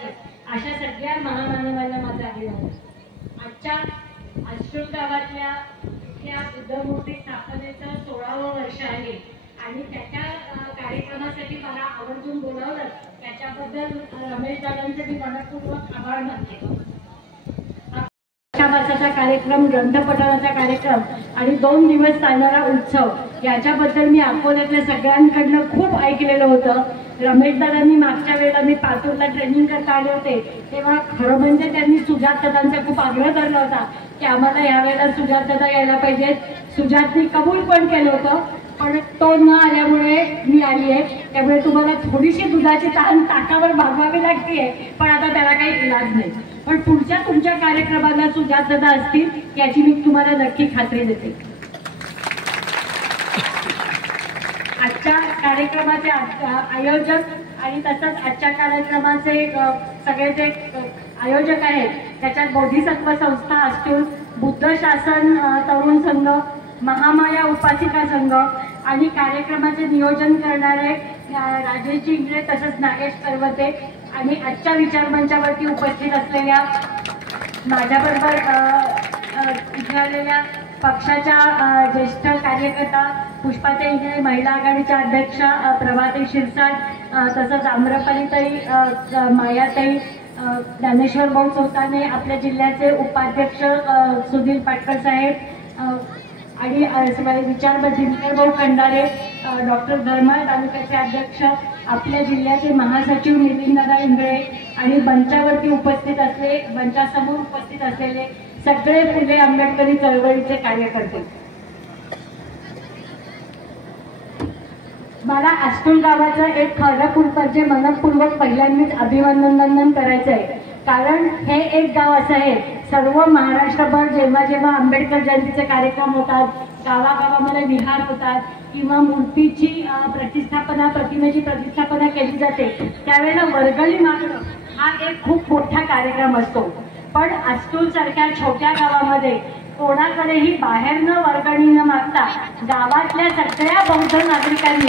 पाहिजे अशा सगळ्या महामानवांना माझा अभिवादन. आजच्या आष्टूर गावातल्या इथल्या बुद्धमूर्ती स्थापनेचं 16वं वर्ष आहे आणि त्याच्या कार्यक्रमासाठी मला आवर्जून बोलावलं त्याच्याबद्दल रमेश दादांचे मी मनपूर्वक आभार मानते. वर्षाचा कार्यक्रम, ग्रंथपठणाचा कार्यक्रम आणि 2 दिवस चालणारा उत्सव याच्याबद्दल मी अकोल्यातल्या सगळ्यांकडनं खूप ऐकलेलं होतं. रमेश दादांनी मागच्या वेळेला मी पातूरला ट्रेनिंग करता आले होते तेव्हा खरं म्हणजे त्यांनी सुजात दादांचा खूप आग्रह धरला होता की आम्हाला यावेळेला सुजात दादा यायला पाहिजेत. सुजातनी कबूल पण केलं होतं पण तो न आल्यामुळे मी आली आहे. त्यामुळे तुम्हाला थोडीशी दुधाची तहान ताकावर भागवावी लागते पण आता त्याला काही इलाज नाही. पण पुढच्या तुमच्या कार्यक्रमाला सुजात दादा असतील याची मी तुम्हाला नक्की खात्री देते. आजच्या कार्यक्रमाचे आयोजक आणि तसंच आजच्या कार्यक्रमाचे सगळे जे आयोजक आहेत त्याच्यात बोधिसत्व संस्था असतील, बुद्ध शासन तरुण संघ, महामाया उपासिका संघ आणि कार्यक्रमाचे नियोजन करणारे राजेश जिंगरे तसंच नागेश करवते आणि आजच्या विचारमंचावरती उपस्थित असलेल्या माझ्याबरोबर इथे आलेल्या पक्षाच्या ज्येष्ठ कार्यकर्ता पुष्पाताई इंगळे, महिला आघाडीच्या अध्यक्षा प्रभाताई शिरसाट, तसंच आम्रपालीताई, मायाताई, ज्ञानेश्वर भाऊ चौताने, आपल्या जिल्ह्याचे उपाध्यक्ष सुधीर पाटकर साहेब आणि दिनकर भाऊ खंडारे, डॉक्टर धर्माळ तालुक्याचे अध्यक्ष, आपल्या जिल्ह्याचे महासचिव नितीनदादा इंगळे आणि मंचावरती उपस्थित असले, मंचासमोर उपस्थित असलेले सगळे फुले आंबेडकरी चळवळीचे कार्यकर्ते. मला आष्टूर गावाचं एक खरं मनपूर्वक पहिल्यांदाच अभिनंदन करायचं आहे. कारण हे एक गाव असं आहे, सर्व महाराष्ट्रभर जेव्हा जेव्हा आंबेडकर जयंतीचे कार्यक्रम होतात, गावागावामध्ये विहार होतात किंवा मूर्तीची प्रतिष्ठापना, प्रतिमेची प्रतिष्ठापना केली जाते त्यावेळेला वर्गणी मागणं हा एक खूप मोठा कार्यक्रम असतो. पण आष्टूर सारख्या छोट्या गावामध्ये कोणाकडेही बाहेरनं वर्गणी न मागता गावातल्या सगळ्या बौद्ध नागरिकांनी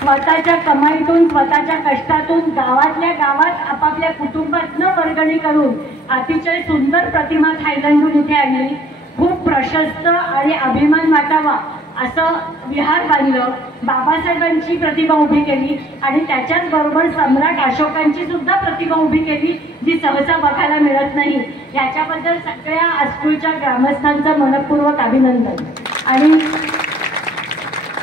स्वतःच्या कमाईतून, स्वतःच्या कष्टातून गावातल्या गावात आपापल्या कुटुंबातनं वर्गणी करून अतिशय सुंदर प्रतिमा थायलंडहून इथे आणली. खूप प्रशस्त आणि अभिमान वाटावा असं विहार बांधलं, बाबासाहेबांची प्रतिमा उभी केली आणि त्याच्याच बरोबर सम्राट अशोकांची सुद्धा प्रतिमा उभी केली जी सहसा बघायला मिळत नाही. याच्याबद्दल सगळ्या आष्टूरच्या ग्रामस्थांचं मनपूर्वक अभिनंदन. आणि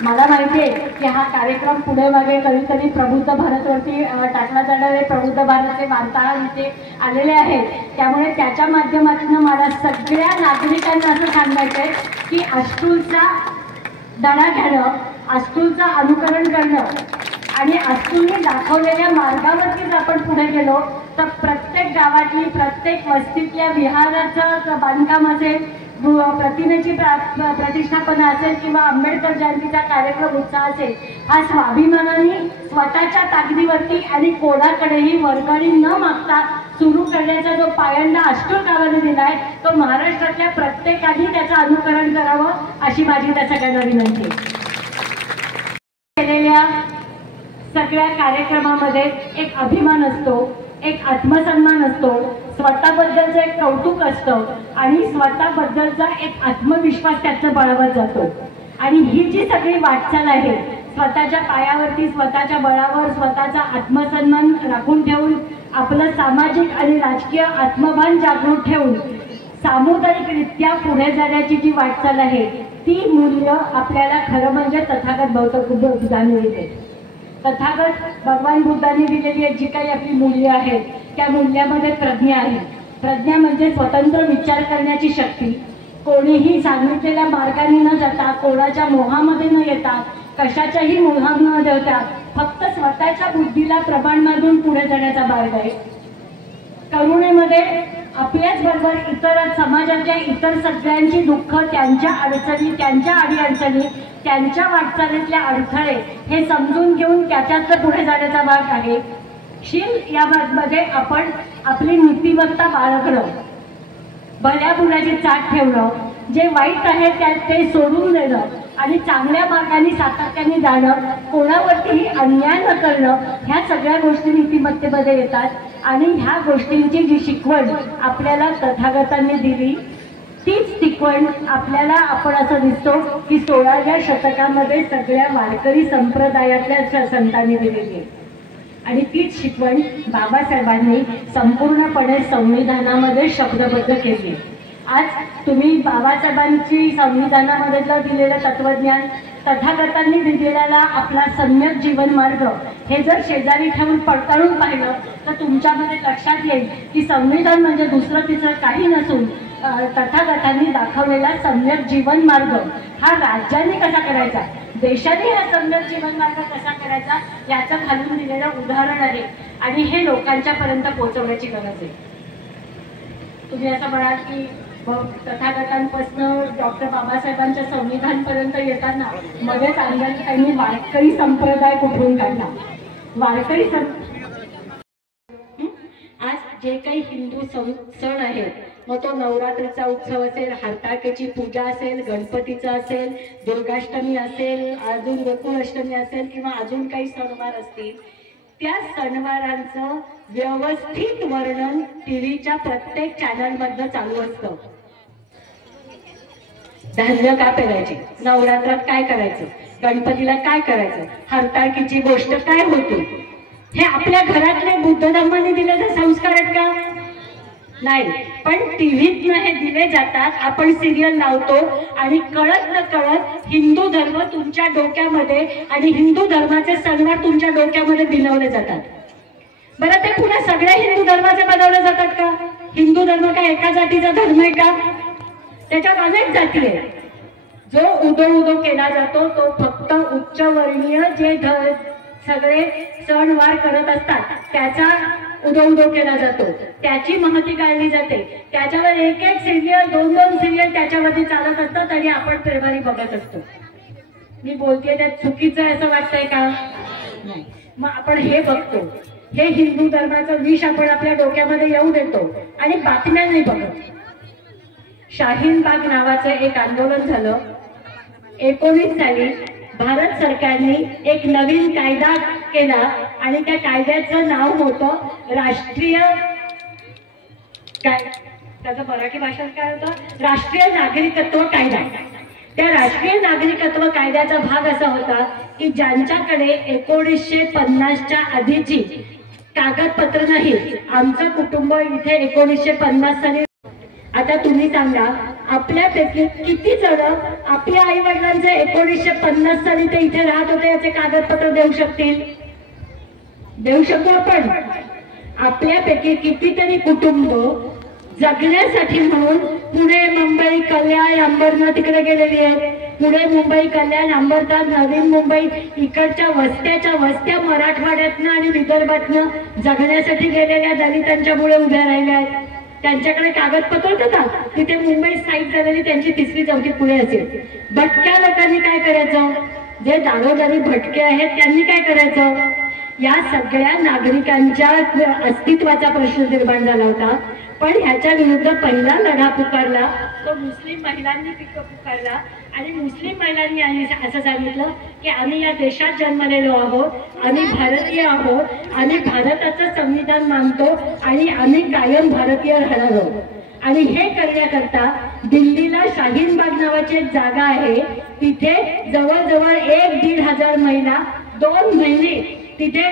मला माहिती आहे की हा कार्यक्रम पुढे मागे कधीतरी प्रबुद्ध भारतवरती टाकला जाणारे प्रबुद्ध भारतचे वार्ताहर इथे आलेले आहेत. त्यामुळे त्याच्या माध्यमातून मला सगळ्या नागरिकांना असं सांगायचं आहे की आष्टूरचा धडा घेणं, आष्टूरचं अनुकरण करणं आणि आष्टूरने दाखवलेल्या मार्गावरतीच आपण पुढे गेलो तर प्रत्येक गावातली, प्रत्येक वस्तीतल्या विहाराचं बांधकाम असेल, प्रतिमेची प्रतिष्ठापना असेल किंवा आंबेडकर जयंतीचा कार्यक्रम उत्साह असेल, हा स्वाभिमानाने स्वतःच्या ताकदीवरती आणि कोणाकडेही वर्गणी न मागता सुरू करण्याचा जो पायंडा आष्टूर गावाने दिलाय तो महाराष्ट्रातल्या प्रत्येकाने त्याचं अनुकरण करावं अशी माझी त्या सगळ्यांना विनंती. केलेल्या सगळ्या कार्यक्रमामध्ये एक अभिमान असतो, एक आत्मसन्मान असतो, स्वतःबद्दलचं एक कौतुक असतं आणि स्वतःबद्दलचा एक आत्मविश्वास त्याचं बळावत जातो. आणि ही जी सगळी वाटचाल आहे स्वतःच्या पायावरती, स्वतःच्या बळावर स्वतःचा आत्मसन्मान राखून ठेवून, आपलं सामाजिक आणि राजकीय आत्मभान जागृत ठेवून सामुदायिकरित्या पुढे जाण्याची जी वाटचाल आहे ती मूल्य आपल्याला खरं म्हणजे तथागत गौतम बुद्धांनी दिले. तथागत भगवान बुद्धांनी दिलेली जी काही आपली मूल्य आहेत त्या मूल्यामध्ये प्रज्ञा आहे. प्रज्ञा म्हणजे स्वतंत्र विचार करण्याची शक्ती, कोणीही सांगितलेल्या मार्गाने न जाता, कोणाच्या मोहामध्ये न येता, कशाच्याही मोहात न देता फक्त स्वतःच्या बुद्धीला प्रमाण मानून पुढे जाण्याचा मार्ग आहे. करुणेमध्ये आपल्याच बरोबर इतर समाजाच्या इतर सगळ्यांची दुःख, त्यांच्या अडचणी, त्यांच्या अडीअडचणी, त्यांच्या वाटचालीतले अडथळे हे समजून घेऊन त्याच्यात पुढे जाण्याचा मार्ग आहे. शील या मध्ये आपण आपली नीतिमत्ता बाळगणं, भल्या बुऱ्याची चाट ठेवणं, जे वाईट आहे ते सोडून देणं आणि चांगल्या मार्गाने सातत्याने जाणं, कोणावरतीही अन्याय न करणं, ह्या सगळ्या गोष्टी नीतिमत्तेमध्ये येतात. आणि ह्या गोष्टींची जी शिकवण आपल्याला तथागतांनी दिली, तीच शिकवण आपल्याला आपण असं दिसतो की 16व्या शतकामध्ये सगळ्या वारकरी संप्रदायातल्या संतांनी दिलेली आहे. आणि तीच शिकवण बाबासाहेबांनी संपूर्णपणे संविधानामध्ये शब्दबद्ध केली. आज तुम्ही बाबासाहेबांची संविधानामधलं दिलेलं तत्वज्ञान, तथागतांनी दिलेला आपला सम्यक जीवन मार्ग हे जर शेजारी ठेवून पडताळून पाहिलं तर तुमच्यामध्ये लक्षात येईल की संविधान म्हणजे दुसरं तिसरं काही नसून तथागतांनी दाखवलेला सम्यक जीवन मार्ग हा राज्याने कसा करायचा, देशाने हा सम्यक जीवन मार्ग कसा करायचा याचं घालून दिलेलं उदाहरण आहे. आणि हे लोकांच्या पर्यंत पोहोचवण्याची गरज आहे. तुम्ही असं म्हणाल की तथागतांपासून डॉक्टर बाबासाहेबांच्या संविधानपर्यंत येताना मध्येच त्यांनी वारकरी संप्रदाय कुठून काढला. वारकरी आज जे काही हिंदू सण आहेत, मग तो नवरात्रीचा उत्सव असेल, हरताळकेची पूजा असेल, गणपतीचा असेल, दुर्गाष्टमी असेल, अजून गोकुळाष्टमी असेल किंवा अजून काही सणवार असतील, त्या सणवारांचं व्यवस्थित वर्णन टीव्हीच्या प्रत्येक चॅनलमधनं चालू असतं. धान्य का पेरायचे, नवरात्रात काय करायचं, गणपतीला काय करायचं, हरताळकीची गोष्ट काय होती, हे आपल्या घरातले बुद्ध धर्माने दिलेले संस्कार आहेत का? नाही. पण टीव्हीतनं हे दिले जातात. आपण सिरियल लावतो आणि कळत न कळत हिंदू धर्म तुमच्या डोक्यामध्ये आणि हिंदू धर्माचे सणवार तुमच्या डोक्यामध्ये बिनवले जातात. बरं, ते पुन्हा सगळ्या हिंदू धर्माचे बनवले जातात का? हिंदू धर्म काय एका जातीचा धर्म आहे का? त्याच्यात अनेक जाती आहेत. जो उदो केला जातो तो फक्त उच्चवर्णीय जे सगळे सणवार करत असतात त्याचा उदो केला जातो, त्याची महती गाळली जाते. त्याच्यावर एक एक सिरियल, दोन दोन सिरियल त्याच्यावरती चालत असतात आणि आपण प्रेमाने बघत असतो. मी बोलते त्यात चुकीचं आहे असं वाटतंय का? नाही. मग आपण हे बघतो, हे हिंदू धर्माचं विष आपण आपल्या डोक्यामध्ये येऊ देतो आणि बातम्या नाही बघत. शाहीन बाग नावाचं एक आंदोलन झालं. 19 साली भारत सरकारने एक नवीन कायदा केला आणि त्या कायद्याचं नाव होतं राष्ट्रीय त्याचं मराठी भाषेत काय होतं, राष्ट्रीय नागरिकत्व कायदा. त्या राष्ट्रीय नागरिकत्व कायद्याचा भाग असा होता की ज्यांच्याकडे 1950च्या आधीची कागदपत्र नाही, आमचं कुटुंब इथे 1950 साली. आता तुम्ही सांगा, आपल्यापैकी किती जण आपल्या आई वडिलांचे 1950 साली ते इथे राहत होते याचे कागदपत्र देऊ शकतील? देऊ शकतो आपण. आपल्यापैकी कितीतरी कुटुंब जगण्यासाठी म्हणून पुणे, मुंबई, कल्याण, अंबरनाथ तिकडे गेलेली आहेत. पुणे, मुंबई, कल्याण, अंबरनाथ, नवी मुंबई इकडच्या वस्त्या मराठवाड्यातनं आणि विदर्भातनं जगण्यासाठी गेलेल्या दलितांच्या मुळे उभ्या राहिल्या आहेत. त्यांच्याकडे कागदपत्र होतं, तिथे मुंबई स्थायिक झालेली त्यांची 3री 4थी पुढे असेल. भटक्या लोकांनी काय करायचं? जे दारोदारी भटके आहेत त्यांनी काय करायचं? या सगळ्या नागरिकांच्या अस्तित्वाचा प्रश्न निर्माण झाला होता. पण ह्याच्या विरुद्ध पहिला लढा पुकारला तो मुस्लिम महिलांनी पुकारला. आणि मुस्लिम महिलांनी असं सांगितलं की आम्ही या देशात जन्मलेलो आहोत, आम्ही भारतीय आहोत, आम्ही भारताचं संविधान मानतो आणि आम्ही कायम भारतीय राहणार आहोत. आणि हे करण्याकरता दिल्लीला शाहीन बाग नावाची एक जागा आहे, तिथे जवळजवळ 1-1.5 हजार महिला 2 महिने तिथे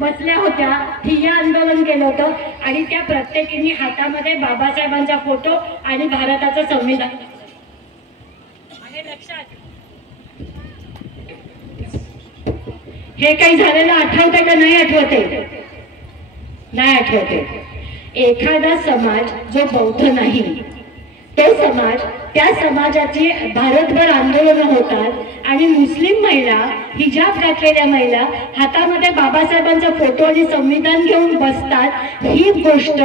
बसल्या होत्या. ठिय्या आंदोलन केलं होतं आणि त्या प्रत्येकीने हातामध्ये बाबासाहेबांचा फोटो आणि भारताचं संविधान. हे काही झालेलं आठवते का नाही आठवते? नाही आठवते. एखादा समाज जो बौद्ध नाही, तो समाज, त्या समाजाची भारतभर आंदोलनं होतात आणि मुस्लिम महिला, हिजाब घातलेल्या महिला हातामध्ये बाबासाहेबांचा फोटो आणि संविधान घेऊन बसतात. ही गोष्ट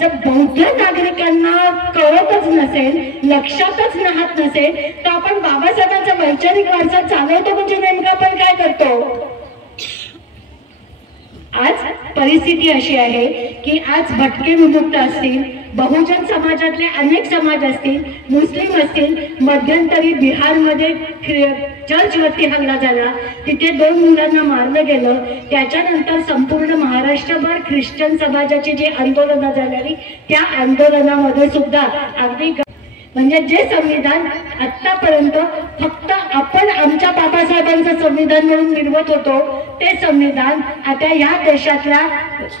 जर बौद्ध नागरिकांना कळतच नसेल, लक्षातच राहत नसेल, तर आपण बाबासाहेबांचा वैचारिक वारसा चालवतो म्हणजे नेमकं आपण काय करतो? आज परिस्थिती अशी आहे की आज भटके विमुक्त असतील, बहुजन समाजातले अनेक समाज असतील, मुस्लिम असतील, मध्यंतरी बिहारमध्ये चर्चवरती हल्ला झाला, तिथे 2 मुलांना मारलं गेलं, त्याच्यानंतर संपूर्ण महाराष्ट्रभर ख्रिश्चन समाजाची जी आंदोलनं झाली त्या आंदोलनामध्ये सुद्धा अगदी म्हणजे जे संविधान आतापर्यंत फक्त आपण आमच्या बाबासाहेबांचं संविधान म्हणून निर्मित होतो ते संविधान आता या देशातल्या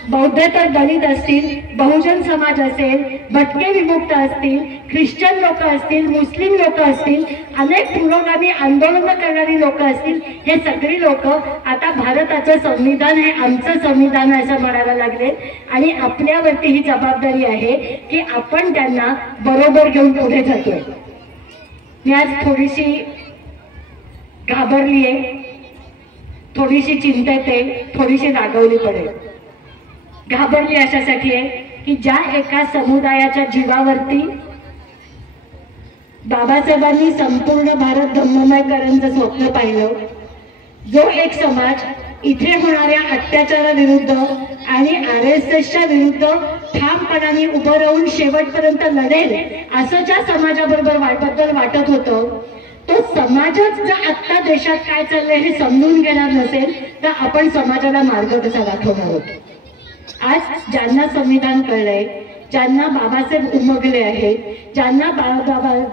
बौद्धतर दलित असतील, बहुजन समाज असेल, भटके विमुक्त असतील, ख्रिश्चन लोक असतील, मुस्लिम लोक असतील, अनेक पुरोगामी आंदोलनं करणारी लोक असतील, हे सगळी लोक आता भारताचं संविधान हे आमचं संविधान असं म्हणायला लागले आणि आपल्यावरती ही जबाबदारी आहे की आपण त्यांना बरोबर घेऊन पुढे जातोय। मी आज थोडीशी घाबरली आहे, थोडीशी चिंतेत आहे, थोडीशी रागवली पडेल। घाबरली अशासाठी आहे की ज्या एका समुदायाच्या जीवावरती बाबासाहेबांनी संपूर्ण भारत धम्ममय करायचं स्वप्न पाहिलं, जो एक समाज इथे होणाऱ्या अत्याचाराविरुद्ध आणि RSSच्या विरुद्ध ठामपणाने उभं राहून शेवटपर्यंत लढेल असं ज्या समाजाबरोबर वाटत होतं, तो समाजच जर आत्ता देशात काय चाललंय हे समजून घेणार नसेल तर आपण समाजाला मार्ग कसा दाखवणार आहोत। आज ज्यांना संविधान कळलंय, ज्यांना बाबासाहेब उमगले आहेत, ज्यांना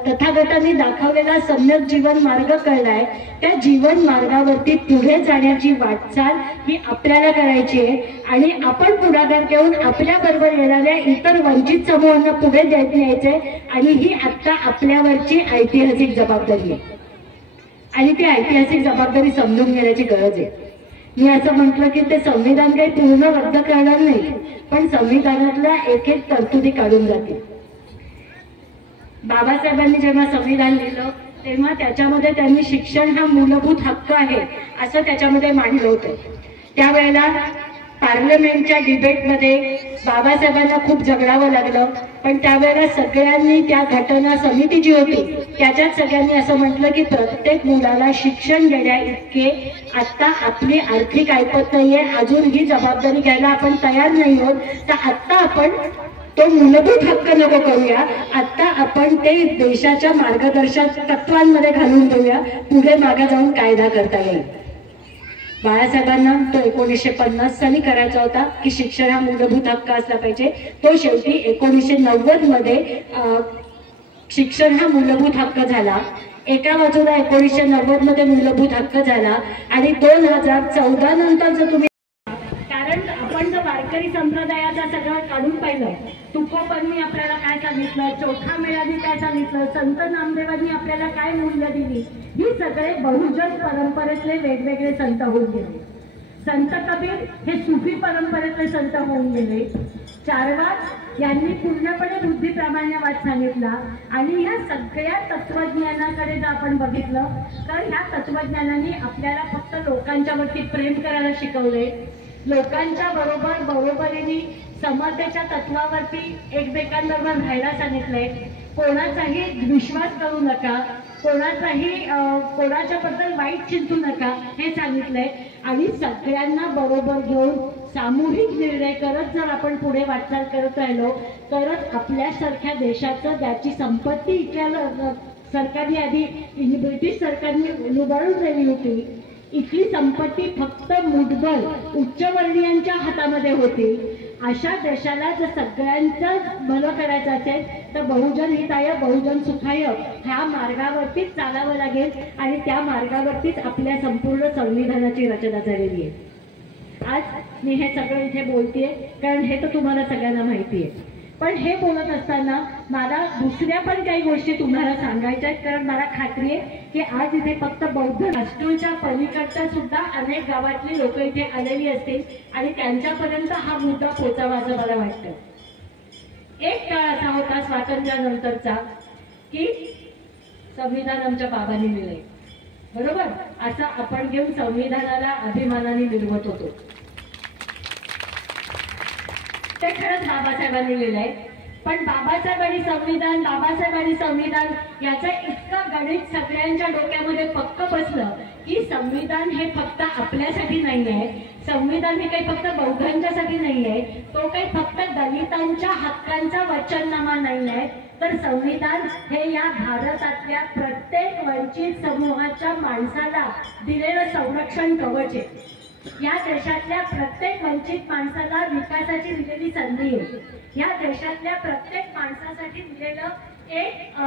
तथागतांनी दाखवलेला सम्यक जीवन मार्ग कळलाय, त्या जीवन मार्गावरती पुढे जाण्याची वाटचाल ही आपल्याला करायची आहे आणि आपण पुढाकार घेऊन आपल्या बरोबर येणाऱ्या इतर वंचित समूहांना पुढे न्यायचे आणि ही आता आपल्यावरची ऐतिहासिक जबाबदारी आहे आणि ती ऐतिहासिक जबाबदारी समजून घेण्याची गरज आहे। मी असं म्हटलं की ते संविधान काही पूर्ण रद्द करणार नाही, पण संविधानातल्या एक एक तरतुदी काढून जातील। बाबासाहेबांनी जेव्हा संविधान लिहिलं तेव्हा त्याच्यामध्ये त्यांनी शिक्षण हा मूलभूत हक्क आहे असं त्याच्यामध्ये मांडलं होतं। त्यावेळेला पार्लमेंटच्या डिबेटमध्ये बाबासाहेबांना खूप झगडावं लागलं, पण त्यावेळेला सगळ्यांनी त्या घटना समिती जी होती त्याच्यात सगळ्यांनी असं म्हटलं की प्रत्येक मुलाला शिक्षण देण्या इतके आता आपली आर्थिक ऐपत नाहीये, अजून ही जबाबदारी घ्यायला आपण तयार नाही आहोत, तर आता आपण तो मूलभूत हक्क नको करूया, आता आपण ते देशाच्या मार्गदर्शक तत्वांमध्ये घालून देऊया, पुढे मागे जाऊन कायदा करता येईल। बाळासाहेबांना तो 1950 साली करायचा होता की शिक्षण हा मूलभूत हक्क असला पाहिजे, तो शेवटी 1990 मध्ये शिक्षण हा मूलभूत हक्क झाला। एका बाजूला 1990 मध्ये मूलभूत हक्क झाला आणि 2014 नंतर जर तुम्ही कारण आपण जर वारकरी संप्रदायाचा सगळं काढून पाहिलं, तुकोबांनी आपल्याला काय सांगितलं, चोखा मेळांनी काय सांगितलं, संत नामदेवांनी आपल्याला काय मूल्य दिली, ही सगळे बहुजन परंपरेतले वेगवेगळे संत होऊन गेले। संत कबीर हे सुफी परंपरेतले संत होऊन गेले। चारवाक यांनी पूर्णपणे बुद्धी प्रामाण्यवाद सांगितला आणि ह्या सगळ्या तत्वज्ञानाकडे जर आपण बघितलं तर ह्या तत्वज्ञानाने आपल्याला फक्त लोकांच्यावरती प्रेम करायला शिकवले, लोकांच्या बरोबरीने समतेच्या तत्वावरती एकमेकांबरोबर राहायला सांगितलंय, कोणाचाही विश्वास करू नका, कोणाच्याबद्दल वाईट चिंतू नका हे सांगितलंय आणि सगळ्यांना बरोबर घेऊन सामूहिक निर्णय करत जर आपण पुढे वाटचाल करत राहिलो तरच आपल्यासारख्या देशाचं ज्याची संपत्ती इथल्या सरकारने आधी ब्रिटिश सरकारने लुबाडून दिली होती, इथली संपत्ती फक्त मुठभर उच्चवर्णीयांच्या हातामध्ये होती, अशा देशाला जर सगळ्यांचं भलं करायचं असेल तर बहुजन हिताय बहुजन सुखाय ह्या मार्गावरतीच चालावं लागेल आणि त्या मार्गावरतीच आपल्या संपूर्ण संविधानाची रचना झालेली आहे। आज मी हे सगळं इथे बोलतेय कारण हे तर तुम्हाला सगळ्यांना माहिती आहे, पण हे बोलत असताना मला दुसऱ्या पण काही गोष्टी तुम्हाला सांगायच्या आहेत, कारण मला खात्री आहे की आज इथे फक्त बौद्ध राष्ट्राच्या पलीकडच्या सुद्धा अनेक गावातली लोक इथे आलेली असतील आणि त्यांच्यापर्यंत हा मुद्दा पोचावा असं मला वाटतं। एक काळ असा होता स्वातंत्र्यानंतरचा की संविधान आमच्या बाबांनी लिहिलंय, बरोबर, असं आपण घेऊन संविधानाला अभिमानाने निर्मत होतो। ते खरंच बाबासाहेबांनी लिहिलंय, पण बाबासाहेबांनी संविधान याचं इतकं गणित सगळ्यांच्या डोक्यामध्ये पक्क बसलं की संविधान हे फक्त आपल्यासाठी नाही आहे, संविधान हे काही फक्त बौद्धांच्यासाठी नाही आहे, तो काही फक्त दलितांच्या हक्कांचा वचननामा नाही आहे, तर संविधान हे या भारतातल्या प्रत्येक वंचित समूहाच्या माणसाला दिलेलं संरक्षण कवच आहे। या देशातल्या प्रत्येक वंचित माणसाला विकासाची दिलेली संधी आहे। या देशातल्या प्रत्येक माणसासाठी दिलेलं एक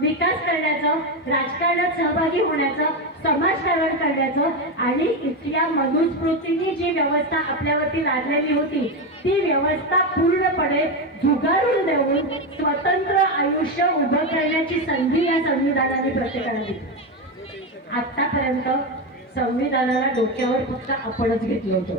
विकास करण्याचं, राजकारणात सहभागी होण्याचं, समाजकारण करण्याचं आणि इथल्या मनुस्मृतीने जी व्यवस्था आपल्यावरती लादलेली होती ती व्यवस्था पूर्णपणे झुगारून देऊन स्वतंत्र आयुष्य उभं करण्याची संधी या संविधानाने प्रत्येकाला दिली। आतापर्यंत संविधानाला डोक्यावर फक्त आपणच घेतलं होतं,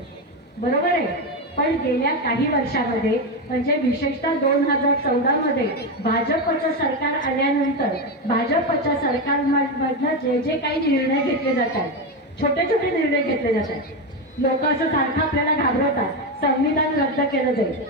बरोबर आहे, पण गेल्या काही वर्षांमध्ये म्हणजे विशेषतः 2014 मध्ये भाजपचं सरकार आल्यानंतर भाजपच्या सरकारमधनं जे जे काही निर्णय घेतले जातात, छोटे छोटे निर्णय घेतले जातात, लोक असं सारखं आपल्याला घाबरवतात संविधान रद्द केलं जाईल।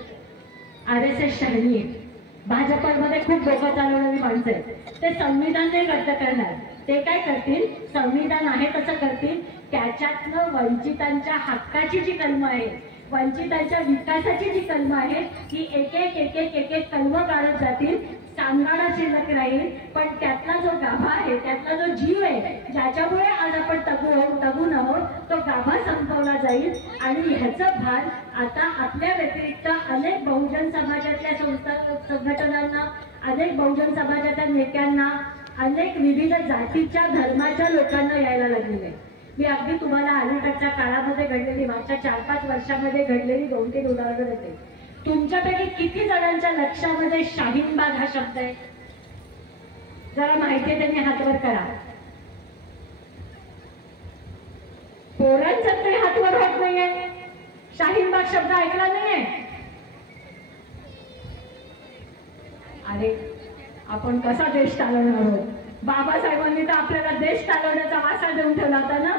RSS शहाणी आहे, भाजपमध्ये खूप डोकं चालवणारी माणसं आहेत, ते संविधान नाही रद्द करणार, ते काय करतील, संविधान आहे तसं करतील, त्याच्यातनं वंचितांच्या हक्काची जी कलमं आहे, वंचितांच्या विकासाची जी कलमं आहे ती एक एक एक एक एक एक कलमं काढत जातील, सांगाडा शिल्लक राहील, पण त्यातला जो गाभा आहे, त्यातला जो जीव आहे, ज्याच्यामुळे आज आपण तगून आहोत, तो गाभा संपवला जाईल। आणि ह्याचं भान आता आपल्या व्यतिरिक्त अनेक बहुजन समाजातल्या संघटनांना, अनेक बहुजन समाजाच्या नेत्यांना, अनेक विविध जातीच्या धर्माच्या लोकांना यायला लागलेले आहे। मी अगदी तुम्हाला अलीकडच्या काळामध्ये घडलेली, मागच्या 4-5 वर्षामध्ये घडलेली 2-3 उदाहरणं देते। तुमच्यापैकी किती जणांच्या लक्षामध्ये शाहीनबाग हा शब्द आहे? जरा माहिती आहे त्यांनी हात वर करा। पोरांचा तरी हात वर होत नाहीये, शाहीनबाग शब्द ऐकला नाहीये? अरे आपण कसा देश चालवणार आहोत? बाबासाहेबांनी तर आपल्याला देश चालवण्याचा वासा देऊन ठेवला होता ना।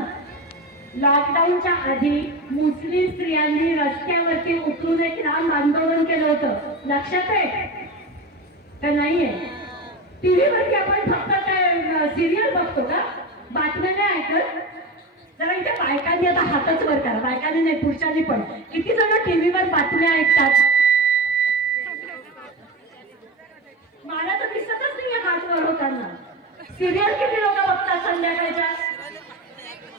लॉकडाऊनच्या आधी मुस्लिम स्त्रियांनी रस्त्यावरती उतरून एक राम आंदोलन केलं होतं, लक्षात आहे का नाहीये? टीव्हीवरती आपण फक्त काय सिरियल बघतो का, बातम्या नाही ऐकत? जरा इथे बायकांनी आता हातच वर करा, बायकांनी नाही पुरुषांनी पण। किती जण टीव्हीवर बातम्या ऐकतात? मला तर दिसतच नाहीये हात वर होताना। सिरियल किती लोक बघतात संध्याकाळच्या?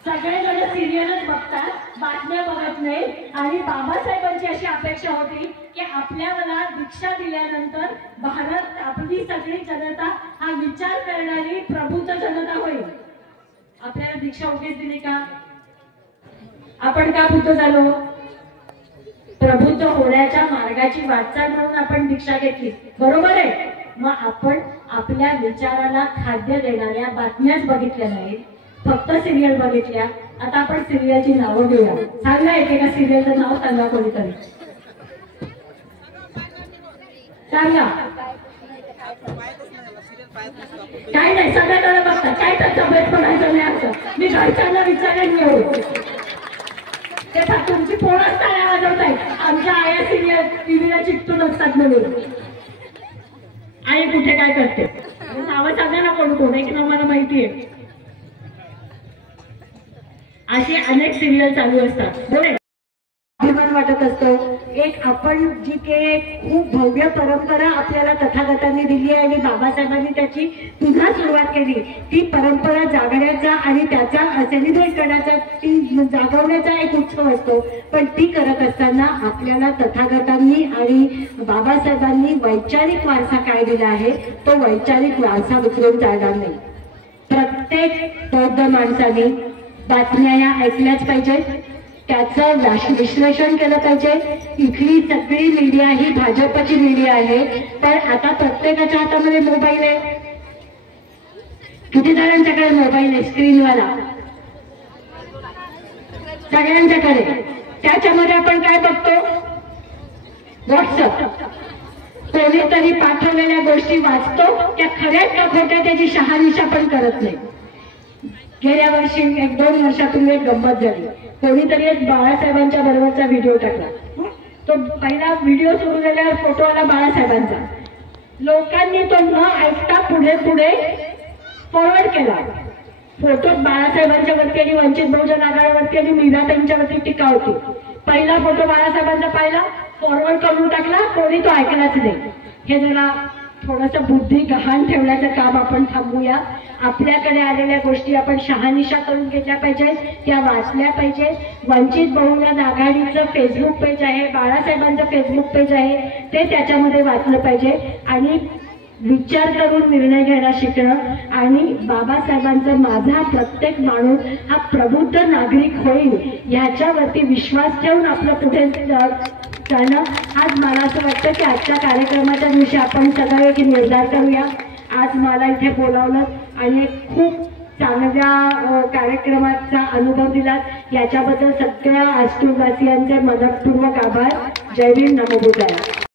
सगळेजण सिरियलच बघतात, बातम्या बघत नाही। आणि बाबासाहेबांची अशी अपेक्षा होती की आपल्याला दीक्षा दिल्यानंतर भारत, आपली सगळी जनता हा विचार करणारी प्रबुद्ध जनता होईल। आपल्याला दीक्षा उगीच दिली का? आपण का बुद्ध झालो? प्रबुद्ध होण्याच्या मार्गाची वाटचाल म्हणून आपण दीक्षा घेतली, बरोबर आहे? मग आपण आपल्या विचाराला खाद्य देणाऱ्या बातम्याच बघितल्या नाहीत, फक्त सिरियल बघितल्या। आता आपण सिरियलची नावं घेऊया। सांगा एकेका सिरियलचं नाव सांगा कोणीतरी, सांगा। काय नाही, सगळ्याकडे बघतात, काय तर तब्येत पडायचं नाही असं मी घरच्यांना विचारेन घेऊ। ते तुमची पोरच टाळ्या वाजवत आहेत, आमच्या आया सिरियल टीव्हीला चिकटून असतात म्हणून। आई कुठे काय करते नावं सांगा ना, कोण कोण, एक नाव मला माहिती आहे। अशी अनेक सिरियल चालू असतात, बरोबर? अभिमान वाटत असतो एक, आपण जी काही खूप भव्य परंपरा आपल्याला तथागतांनी दिली आहे आणि बाबासाहेबांनी त्याची पुन्हा सुरुवात केली, ती परंपरा जागण्याचा आणि त्याचा सेलिब्रेट करण्याचा, ती जागवण्याचा एक उत्सव असतो। पण ती करत असताना आपल्याला तथागतांनी आणि बाबासाहेबांनी वैचारिक वारसा काय दिला आहे, तो वैचारिक वारसा विसरून चालणार नाही। प्रत्येक बौद्ध माणसाने बातम्या या ऐकल्याच पाहिजेत, त्याचं विश्लेषण केलं पाहिजे। इथली सगळी मीडिया ही भाजपची मीडिया आहे, पण आता प्रत्येकाच्या हातामध्ये मोबाईल आहे। किती जणांच्याकडे मोबाईल आहे स्क्रीनवाला? सगळ्यांच्याकडे। त्याच्यामध्ये आपण काय बघतो? व्हॉट्सअप। कोणीतरी पाठवलेल्या गोष्टी वाचतो, त्या खऱ्याच का खोट्या त्याची शहानिशा पण करत नाही। गेल्या वर्षी 1-2 वर्षापूर्वी एक गंमत झाली, कोणीतरी एक बाळासाहेबांच्या बरोबरचा व्हिडिओ टाकला, तो पहिला व्हिडिओ सुरू झाल्यावर फोटो आला बाळासाहेबांचा, लोकांनी तो न ऐकता पुढे पुढे फॉरवर्ड केला। फोटो बाळासाहेबांच्या वरती आणि वंचित बहुजन आघाडीवरती आणि मीराताईंच्यावरती टीका होती. पहिला फोटो बाळासाहेबांचा पाहिला, फॉरवर्ड करून टाकला, कोणी तो ऐकलाच नाही. हे जरा थोडंसं बुद्धी गहाण ठेवण्याचं काम आपण थांबूया. आपल्याकडे आलेल्या गोष्टी आपण शहानिशा करून घेतल्या पाहिजेत, त्या वाचल्या पाहिजेत. वंचित बहुजन आघाडीचं फेसबुक पेज आहे, बाळासाहेबांचं फेसबुक पेज आहे, ते त्याच्यामध्ये वाचलं पाहिजे आणि विचार करून निर्णय घ्यायला शिकणं आणि बाबासाहेबांचा माझा प्रत्येक माणूस हा प्रबुद्ध नागरिक होईल ह्याच्यावरती विश्वास ठेवून आपलं पुढे जाणं. आज मला असं वाटतं की आजच्या कार्यक्रमाच्या दिवशी आपण सगळे एक निर्धार करूया. आज मला इथे बोलावलं आणि खूप चांगल्या कार्यक्रमाचा अनुभव दिला, याच्याबद्दल सगळ्या आष्टूरवासियांचे मनपूर्वक आभार. जय भीम, नमो बुद्धाय.